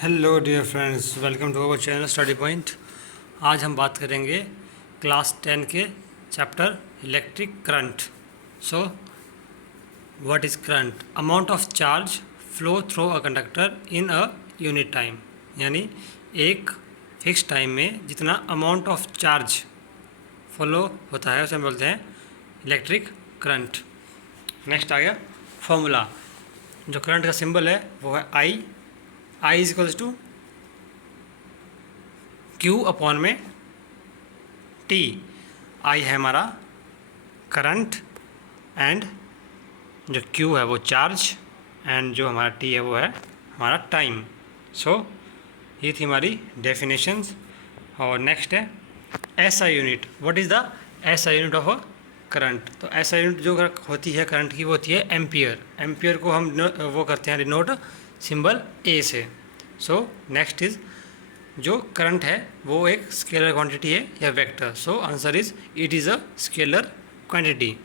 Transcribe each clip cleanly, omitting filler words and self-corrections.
Hello dear friends, welcome to our channel Study Point. आज हम बात करेंगे क्लास 10 के chapter electric current. So what is current? Amount of charge flow through a conductor in a unit time, यानी एक fix time में जितना amount of charge flow होता है उसे हम बोलते हैं इलेक्ट्रिक करंट। नेक्स्ट आ गया फॉर्मूला। जो करंट का सिंबल है वो है I. I is equals to Q upon में टी। आई है हमारा करंट एंड जो क्यू है वो चार्ज एंड जो हमारा टी है वो है हमारा टाइम। सो ये थी हमारी डेफिनेशंस। और नेक्स्ट है S I unit. What is the S I unit of a current? तो एस आई यूनिट जो होती है करंट की वो होती है एम्पियर। एम्पियर को हम वो करते हैं डिनोट सिंबल ए से। सो नेक्स्ट इज जो करंट है वो एक स्केलर क्वांटिटी है या vector. So answer is it is a scalar quantity.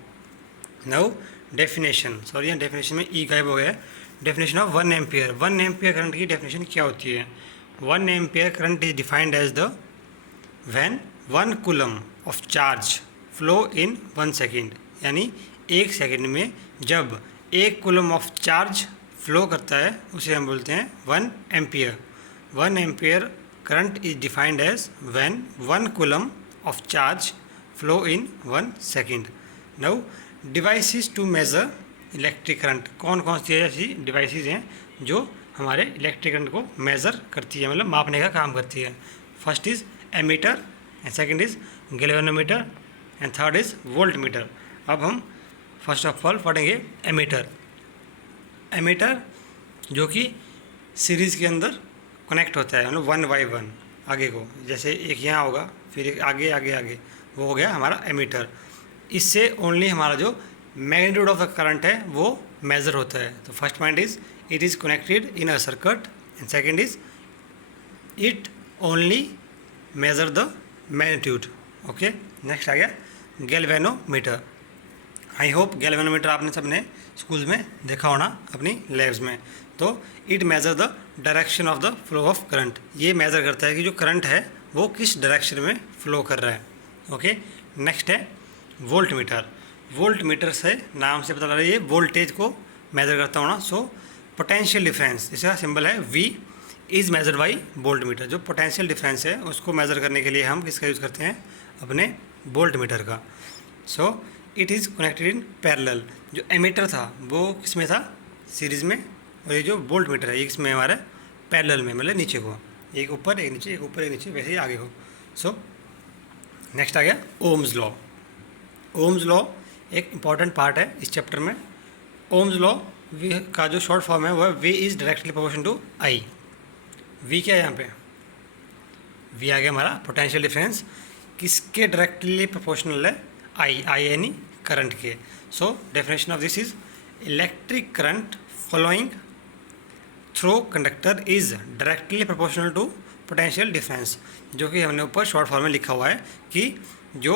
Now definition, sorry यहाँ डेफिनेशन में ई गायब हो गया है। Definition of 1 ampere. 1 ampere current की डेफिनेशन क्या होती है? 1 ampere current is defined as the when 1 coulomb of charge flow in 1 second, यानी 1 सेकेंड में जब 1 कूलम ऑफ चार्ज फ्लो करता है उसे हम बोलते हैं 1 ampere. 1 ampere current is defined as when 1 coulomb of charge flow in 1 second. Now devices to measure electric current. कौन कौन सी ऐसी डिवाइसेस हैं जो हमारे इलेक्ट्रिक करंट को मेज़र करती है, मतलब मापने का काम करती है? First is ammeter and second is galvanometer and third is volt meter. अब हम फर्स्ट ऑफ ऑल पढ़ेंगे एमीटर। एमीटर जो कि सीरीज़ के अंदर कनेक्ट होता है, मतलब 1 बाई 1 आगे को, जैसे एक यहाँ होगा फिर एक आगे आगे आगे, वो हो गया हमारा एमीटर। इससे ओनली हमारा जो मैग्नीट्यूड ऑफ द करंट है वो मेज़र होता है। तो first point is it is connected in a circuit and second is it only measure the magnitude. Okay, next आ गया गैल्वेनोमीटर। आई होप गैल्वेनोमीटर आपने सबने स्कूल में देखा होना अपनी लैब्स में। तो it measure the direction of the flow of current. ये मेज़र करता है कि जो करंट है वो किस डायरेक्शन में फ्लो कर रहा है। ओके, नेक्स्ट है वोल्ट मीटर। वोल्ट मीटर से नाम से पता लग रहा है ये वोल्टेज को मेज़र करता होना। सो पोटेंशियल डिफरेंस, इसका सिंबल है V, is measure by volt meter. जो पोटेंशियल डिफरेंस है उसको मेज़र करने के लिए हम किसका यूज़ करते हैं? अपने वोल्ट मीटर का। So it is connected in parallel. जो एमीटर था वो किस में था? सीरीज़ में। और ये जो वोल्ट मीटर है ये किसमें हमारे पैरेलल में, मतलब नीचे को, एक ऊपर एक नीचे, एक ऊपर एक नीचे, वैसे ही आगे को। सो नेक्स्ट आ गया ओम्स लॉ। ओम्स लॉ एक इम्पॉर्टेंट पार्ट है इस चैप्टर में। ओम्स लॉ का जो शॉर्ट फॉर्म है वो है V is directly proportional to I। V क्या है यहाँ पे? V आ गया हमारा पोटेंशियल डिफरेंस। किसके डायरेक्टली प्रोपोर्शनल है? I यानी करंट के। So definition of this is electric current following through conductor is directly proportional to potential difference. जो कि हमने ऊपर शॉर्ट फॉर्म में लिखा हुआ है कि जो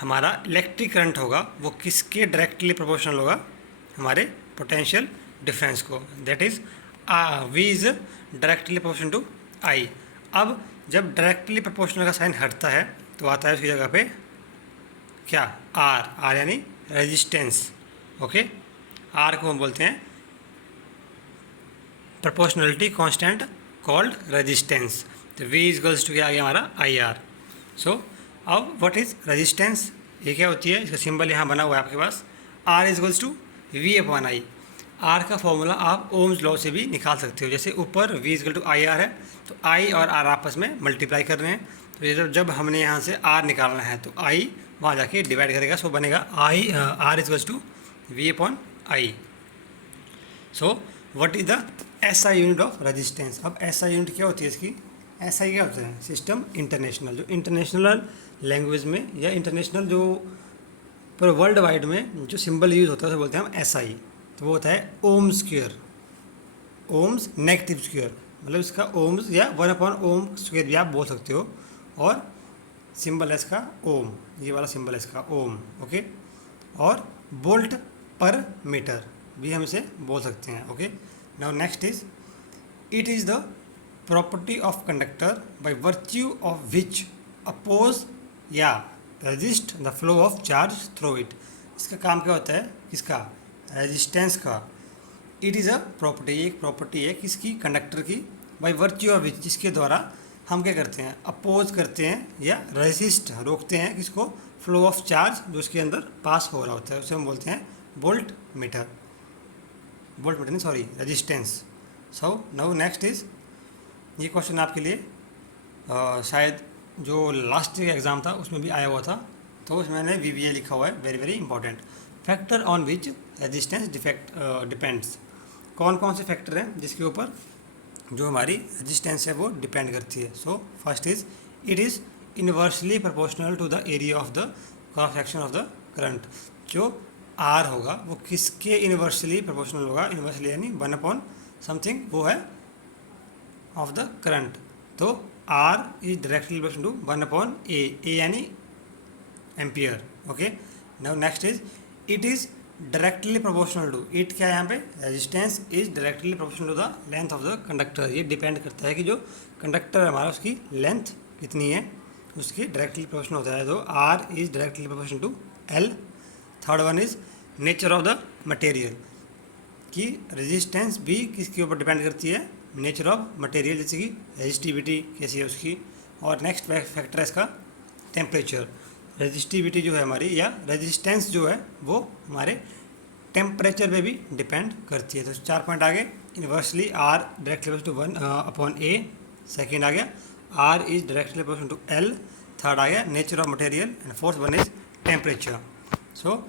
हमारा इलेक्ट्रिक करंट होगा वो किसके डायरेक्टली प्रोपोर्शनल होगा? हमारे पोटेंशियल डिफरेंस को। That is V is directly proportional to I। अब जब डायरेक्टली प्रोपोर्शनल का साइन हटता है तो आता है उसकी जगह पे क्या? R यानी रेजिस्टेंस। ओके, R को हम बोलते हैं प्रोपोर्शनलिटी कांस्टेंट कॉल्ड रेजिस्टेंस। तो V इक्वल्स टू क्या आ गया हमारा IR। सो अब व्हाट इज़ रेजिस्टेंस? ये क्या होती है? इसका सिंबल यहाँ बना हुआ है आपके पास। R equals to V upon I। R का फॉर्मूला आप ओम्स लॉ से भी निकाल सकते हो। जैसे ऊपर V इक्वल टू IR है तो I और R आपस में मल्टीप्लाई कर रहे हैं, तो ये जब हमने यहाँ से R निकालना है तो I वहाँ जाके डिवाइड करेगा। सो बनेगा R equals to V upon I। So what is the SI unit of resistance? अब SI यूनिट क्या होती है इसकी? SI क्या होता है? System international. जो इंटरनेशनल लैंग्वेज में या इंटरनेशनल जो पूरे वर्ल्ड वाइड में जो सिंबल यूज़ होता है उसे बोलते हैं हम SI। तो वो होता है ओम स्क्वायर, ओम्स नेगेटिव स्क्वायर, मतलब इसका ओम्स या 1 अपॉन ओम स्क्वायर भी आप बोल सकते हो। और सिंबल है इसका ओम, ये वाला सिंबल है इसका ओम। ओके, और वोल्ट पर मीटर भी हम इसे बोल सकते हैं। Okay, now next is it is the property of conductor by virtue of which oppose या resist the flow of charge through it. इसका काम क्या होता है, किसका, रेजिस्टेंस का। इट इज़ अ प्रॉपर्टी, एक प्रॉपर्टी है किसकी, कंडक्टर की, बाय वर्च्यू ऑफ विच, जिसके द्वारा हम क्या करते हैं, अपोज करते हैं या रेजिस्ट रोकते हैं किसको, फ्लो ऑफ चार्ज जो उसके अंदर पास हो रहा होता है, उसे हम बोलते हैं वोल्ट मीटर, वोल्ट मीटर नहीं sorry, resistance. So now next is, ये क्वेश्चन आपके लिए शायद जो लास्ट एग्ज़ाम था उसमें भी आया हुआ था, तो उसमें मैंने VBA लिखा हुआ है, very very important. Factor on which resistance depends, कौन कौन से फैक्टर हैं जिसके ऊपर जो हमारी रेजिस्टेंस है वो डिपेंड करती है। So first is, it is inversely proportional to the area of the cross section of the current. जो आर होगा वो किसके इन्वर्सली प्रोपोर्शनल होगा, इन्वर्सली यानी 1 समथिंग वो है ऑफ द करंट। तो R is directly proportional to 1/A यानी ampere. Okay, now next is, it is directly proportional to, it क्या है यहाँ पे, resistance is directly proportional to the length of the conductor. ये depend करता है कि जो कंडक्टर है हमारा उसकी लेंथ कितनी है, उसकी डायरेक्टली प्रोपोर्शनल होता है। तो R is directly proportional to L. Third one is nature of the material, कि रेजिस्टेंस भी किसके ऊपर डिपेंड करती है, नेचर ऑफ मटेरियल, जैसे कि रेजिस्टिविटी कैसी है उसकी। और नेक्स्ट फैक्टर है इसका टेम्परेचर, रेजिस्टिविटी जो है हमारी या रेजिस्टेंस जो है वो हमारे टेम्परेचर पे भी डिपेंड करती है। तो 4 पॉइंट आ गए, inversely R directly to 1/A, second आ गया R is directly proportional to L, third आ गया nature of material, and fourth one is temperature. So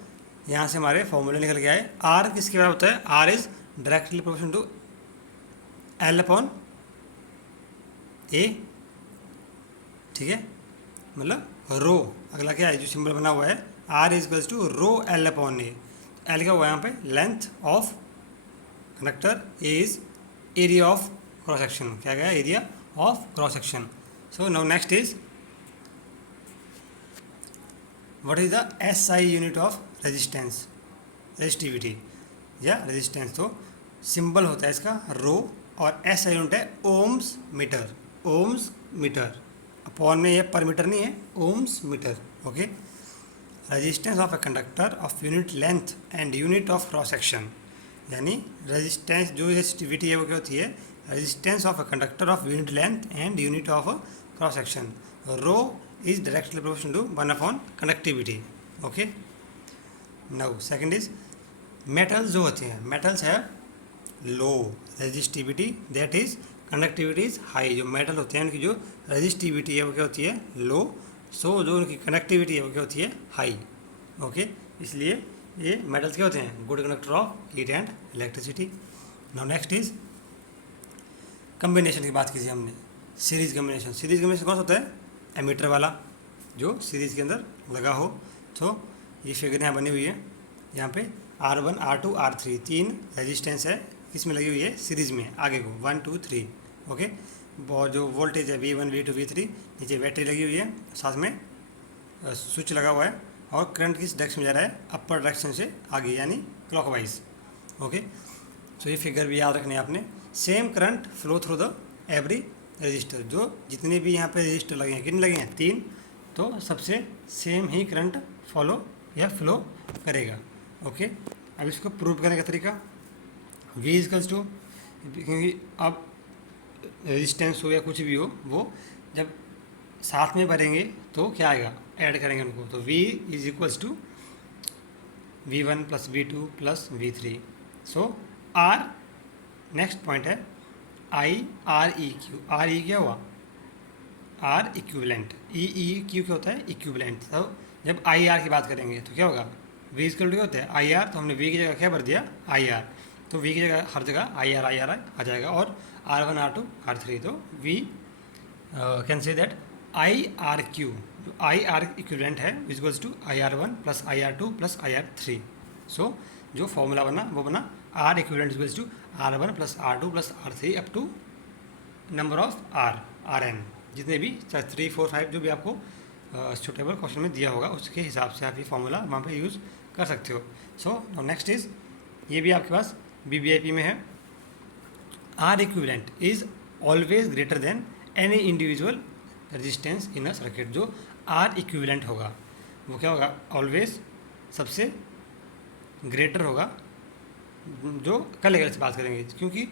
यहाँ से हमारे फॉर्मूले निकल के आए, आर किसके बराबर होता है, R is directly proportional to L/A, ठीक है, मतलब रो। अगला क्या है जो सिंबल बना हुआ है, R is equals to rho L/A। L क्या हुआ है यहाँ पे, length of conductor, A is area of cross section, क्या गया, area of cross section. So now next is, what is the SI unit of resistance, resistivity या resistance. तो symbol होता है इसका रो, और SI यूनिट है ohms meter, ohms meter, upon में ये पर मीटर नहीं है, ohms meter. Okay, resistance of a conductor of unit length and unit of cross section, यानी रेजिस्टेंस जो रेजिस्टिविटी है वो क्या होती है, resistance of a conductor of unit length and unit of cross section. Rho is directly proportional to 1 conductivity. Okay, now second is, metals जो होते हैं, मेटल्स है low resistivity, that is conductivity is high. जो metal होते हैं उनकी जो resistivity है वो क्या होती है, लो। सो जो उनकी कनेक्टिविटी है वो क्या होती है, हाई। ओके, इसलिए ये मेटल्स क्या होते हैं, good conductor of heat and electricity. Now next is, combination की बात कीजिए हमने, सीरीज कम्बिनेशन। सीरीज कम्बिनेशन कौन सा होता है, एमीटर वाला, जो सीरीज के अंदर लगा हो। तो ये फिगर यहाँ बनी हुई है, यहाँ पे R1 R2 R3 तीन रेजिस्टेंस है, किस में लगी हुई है, सीरीज में, आगे को 1 2 3। ओके, और जो वोल्टेज है V1 V2 V3, नीचे बैटरी लगी हुई है, साथ में स्विच लगा हुआ है, और करंट किस डायरेक्शन में जा रहा है, अपर डायरेक्शन से आगे, यानी क्लॉकवाइज। ओके, तो ये फिगर भी याद रखने हैं आपने। Same current flow through the every register, जो जितने भी यहाँ पे रजिस्टर लगे हैं, कितने लगे हैं, 3, तो सबसे सेम ही करंट फॉलो या फ्लो करेगा। ओके, अब इसको प्रूव करने का तरीका, V इजकल्स टू, क्योंकि अब रेजिस्टेंस हो या कुछ भी हो, वो जब साथ में भरेंगे तो क्या आएगा, ऐड करेंगे उनको, तो V is equals to V1 plus V2 plus V3। So R next point है IREQ, RE क्या हुआ, R इक्विवेलेंट, EQ क्या होता है, इक्विवेलेंट। तो जब IR की बात करेंगे तो क्या होगा, V इक्वल टू क्या होता है, IR, तो हमने V की जगह क्या भर दिया, IR, तो V की जगह हर जगह IR आ जाएगा, और R1 R2 R3, तो V can say that IRQ, जो IR इक्विवेलेंट है equals to IR1 plus IR2 plus IR3। So जो फॉर्मूला बना वो बना R equivalent equals to R1 plus R2 plus R3 up to number of RN, जितने भी 3 4 5 जो भी आपको सुटेबल क्वेश्चन में दिया होगा उसके हिसाब से आप ये फॉर्मूला वहाँ पे यूज़ कर सकते हो। सो नेक्स्ट इज़, ये भी आपके पास BBIP में है, R equivalent is always greater than any individual resistance in a circuit. जो आर इक्विवेलेंट होगा वो क्या होगा, ऑलवेज सबसे ग्रेटर होगा। जो कल अगर से बात करेंगे, क्योंकि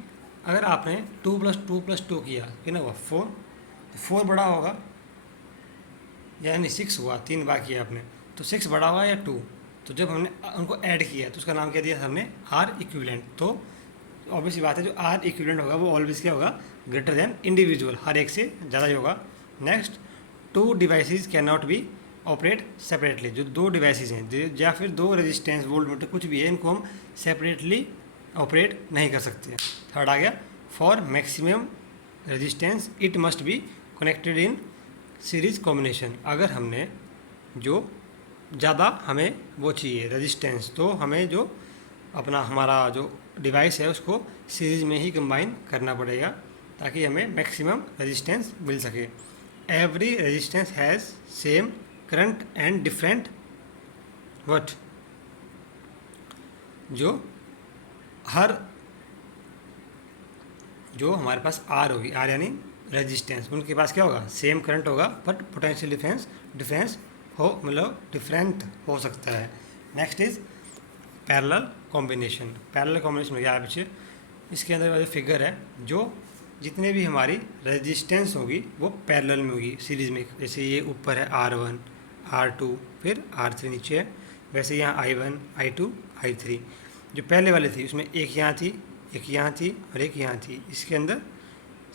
अगर आपने 2 + 2 + 2 किया कि ना हुआ 4, तो 4 बड़ा होगा, यानी 6 हुआ, 3 बार किया आपने तो 6 बड़ा हुआ या 2। तो जब हमने उनको ऐड किया तो उसका नाम क्या दिया हमने, आर इक्विवेलेंट। तो ऑब्वियसली बात है, जो आर इक्विवेलेंट होगा वो ऑलवेज क्या होगा, ग्रेटर देन इंडिविजुअल, हर एक से ज़्यादा ही होगा। Next, 2 devices can not be operate separately. जो 2 डिवाइसेस हैं या फिर 2 रेजिस्टेंस वोल्ट मीटर कुछ भी है, इनको हम सेपरेटली ऑपरेट नहीं कर सकते। थर्ड आ गया, for maximum resistance it must be connected in series combination. अगर हमने जो ज़्यादा हमें वो चाहिए रेजिस्टेंस, तो हमें जो अपना हमारा जो डिवाइस है उसको सीरीज में ही कंबाइन करना पड़ेगा ताकि हमें मैक्सिमम रेजिस्टेंस मिल सके। Every resistance has same current and different what. जो हर जो हमारे पास आर होगी, आर यानी रेजिस्टेंस, उनके पास क्या होगा, सेम करंट होगा, बट पोटेंशियल डिफरेंस हो, मतलब डिफरेंट हो सकता है। Next is parallel combination. Parallel combination में क्या है पीछे, इसके अंदर जो फिगर है, जो जितने भी हमारी रेजिस्टेंस होगी वो पैरेलल में होगी, सीरीज में। जैसे ये ऊपर है R1 R2 फिर R3 नीचे है, वैसे यहाँ I1 I2 I3। जो पहले वाले थी उसमें एक यहाँ थी, एक यहाँ थी और एक यहाँ थी, इसके अंदर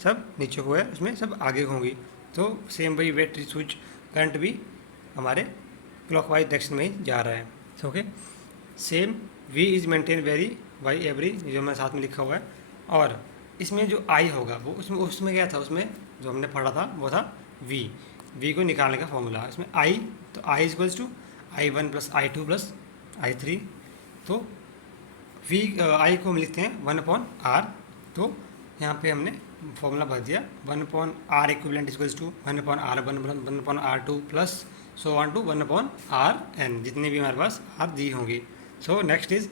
सब नीचे को है, उसमें सब आगे को होंगी। तो सेम वही बैटरी स्विच करंट भी हमारे क्लॉकवाइज डायरेक्शन में ही जा रहा है। Okay, same V is maintain very by every, जो मैं साथ में लिखा हुआ है। और इसमें जो I होगा वो उसमें क्या था, उसमें जो हमने पढ़ा था वो था V को निकालने का फॉर्मूला। इसमें I, तो I is equals to I1 + I2 + I3। तो I को हम लिखते हैं 1/R। तो यहाँ पे हमने फॉर्मूला भर दिया, 1/R equivalent equals to 1/R1 1/R2 plus so on to 1/Rn, जितने भी हमारे पास R दी होंगी। So next is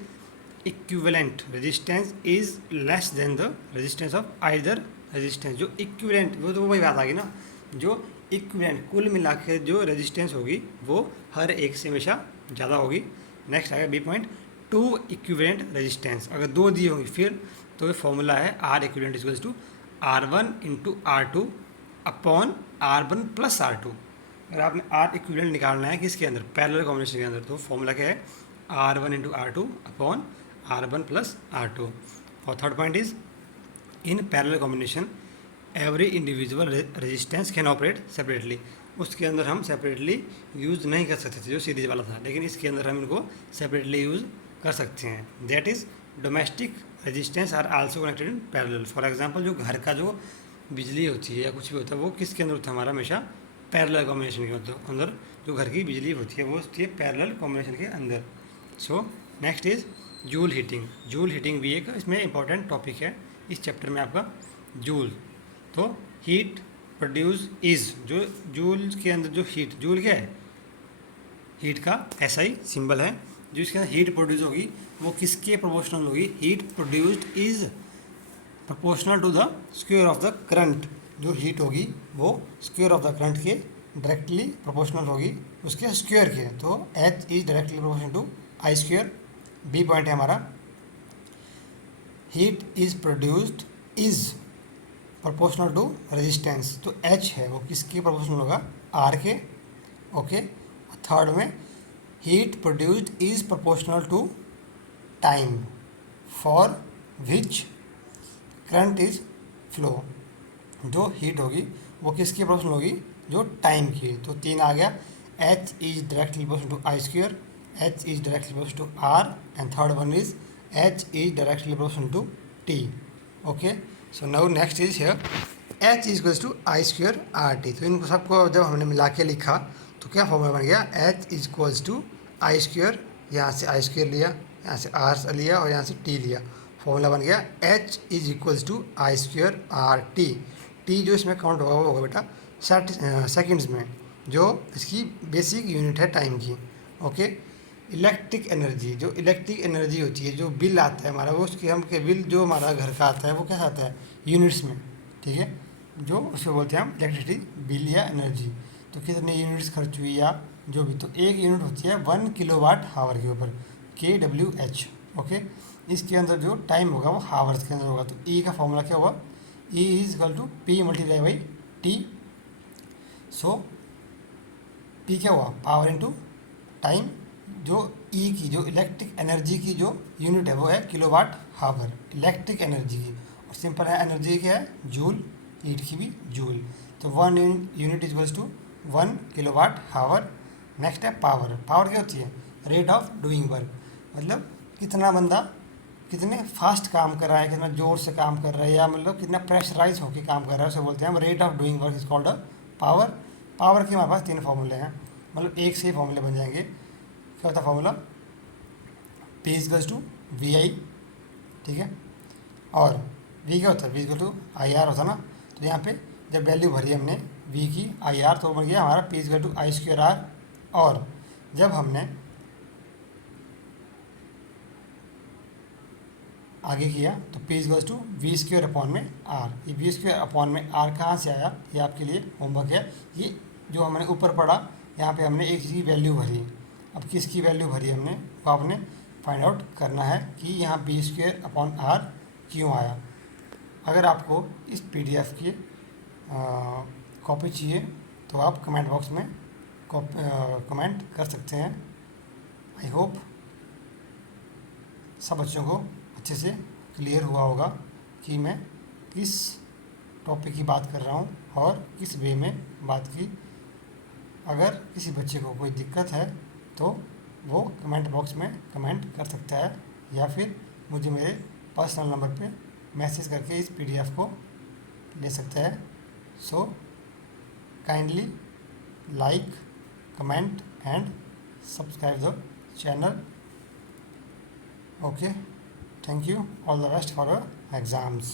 equivalent resistance is less than the resistance of either resistance. जो इक्विवेलेंट, वो तो वही बात आ गई ना, जो इक्विवेलेंट कुल मिला के जो रेजिस्टेंस होगी वो हर एक से हमेशा ज़्यादा होगी। नेक्स्ट आएगा बी पॉइंट, 2 इक्विवेलेंट रेजिस्टेंस, अगर 2 दी होंगी फिर तो ये फॉर्मूला है R equivalent equals to R1 × R2 upon R1 + R2। अगर आपने R इक्विवेलेंट निकालना है किसके अंदर, पैरेलल कॉम्बिनेशन के अंदर, तो फॉर्मूला क्या है, R1 × R2 upon R1 + R2। और third point is in parallel combination every individual resistance can operate separately. उसके अंदर हम सेपरेटली यूज़ नहीं कर सकते थे जो सीरीज वाला था, लेकिन इसके अंदर हम इनको सेपरेटली यूज़ कर सकते हैं। That is domestic resistance R also connected in parallel. For example, जो घर का जो बिजली होती है या कुछ भी होता है वो किसके अंदर होता है, हमारा हमेशा पैरेलल कॉम्बिनेशन के अंदर। जो घर की बिजली होती है वो होती है पैरेलल कॉम्बिनेशन के अंदर। सो next is joule heating. Joule heating भी एक इसमें इंपॉर्टेंट टॉपिक है इस चैप्टर में आपका, जूल। तो हीट प्रोड्यूस इज, जो जूल के अंदर जो हीट, जूल क्या है, हीट का SI सिंबल है। जो इसके अंदर हीट प्रोड्यूस होगी वो किसके प्रोपोर्शनल होगी, heat produced is proportional to the square of the current. जो हीट होगी वो स्क्वायर ऑफ द करंट के डायरेक्टली प्रोपोर्शनल होगी, उसके स्क्वायर के। तो H is directly proportional to I²। B point है हमारा, heat is produced is proportional to resistance. तो H है वो किसके प्रोपोर्शनल होगा, R के। ओके, थर्ड में heat produced is proportional to time for which current is flow. जो हीट होगी वो किसकी प्रोपोर्शनल होगी, जो टाइम की। तो 3 आ गया, H is directly proportional to I², H is directly proportional to R, and third one is H is directly proportional to T। Okay, so now next is here H is equals to I² RT। तो इनको सबको जब हमने मिला के लिखा तो क्या फॉर्मूला बन गया, H is equals to I², यहाँ से I² लिया, यहाँ से R लिया और यहाँ से T लिया, फॉर्मूला बन गया H is equals to I² RT। T जो इसमें काउंट होगा वो होगा बेटा सेकंड्स में, जो इसकी बेसिक यूनिट है टाइम की। ओके, इलेक्ट्रिक एनर्जी, जो इलेक्ट्रिक एनर्जी होती है, जो बिल आता है हमारा, वो उसकी हम के बिल जो हमारा घर का आता है वो कैसा आता है, यूनिट्स में, ठीक है, जो उसको बोलते हैं हम इलेक्ट्रिसिटी बिल या एनर्जी। तो कितने यूनिट्स खर्च हुई या जो भी, तो एक यूनिट होती है 1 किलोवाट हावर के ऊपर, KWH। ओके, इसके अंदर जो टाइम होगा वो हावर्स के अंदर होगा। तो ई का फॉर्मूला क्या हुआ, E is equal to P multiply by T. So P क्या हुआ, पावर इनटू टाइम। जो ई की, जो इलेक्ट्रिक एनर्जी की जो यूनिट है वो है किलोवाट हावर, इलेक्ट्रिक एनर्जी की। और सिंपल है, एनर्जी क्या है, जूल, हीट की भी जूल। तो 1 unit is equals to 1 kilowatt hour. Next है पावर। पावर क्या होती है, रेट ऑफ डूइंग वर्क, मतलब कितना बंदा कितने फास्ट काम कर रहा है, कितना ज़ोर से काम कर रहा है, या मतलब कितना प्रेशराइज होकर काम कर रहा है, उसे बोलते हैं हम rate of doing work is called a power. Power के हमारे पास 3 फॉर्मूले हैं, मतलब एक से ही फॉर्मूले बन जाएंगे। क्या होता है formula, P equals to V I, ठीक है, और V क्या होता है, V equal to I R होता है ना। तो यहाँ पे जब वैल्यू भरी हमने V की आई आर, तो बन गया हमारा P इजकल टू आई स्क्वायर आर। और जब हमने आगे किया तो P equals to V square upon में आर। ये वी स्क्वायर अपॉन में आर कहाँ से आया, ये आपके लिए होमवर्क है। ये जो हमने ऊपर पढ़ा, यहाँ पे हमने एक चीज़ की वैल्यू भरी। अब किसकी वैल्यू भरी हमने, वो आपने फाइंड आउट करना है कि यहाँ बी स्क्वायर अपॉन आर क्यों आया। अगर आपको इस PDF की कॉपी चाहिए तो आप कमेंट बॉक्स में कमेंट कर सकते हैं। आई होप सब बच्चों को अच्छे से क्लियर हुआ होगा कि मैं किस टॉपिक की बात कर रहा हूँ और किस वे में बात की। अगर किसी बच्चे को कोई दिक्कत है तो वो कमेंट बॉक्स में कमेंट कर सकता है, या फिर मुझे मेरे पर्सनल नंबर पे मैसेज करके इस PDF को ले सकता है। So kindly like, comment and subscribe the channel. Okay, thank you. All the best for your exams.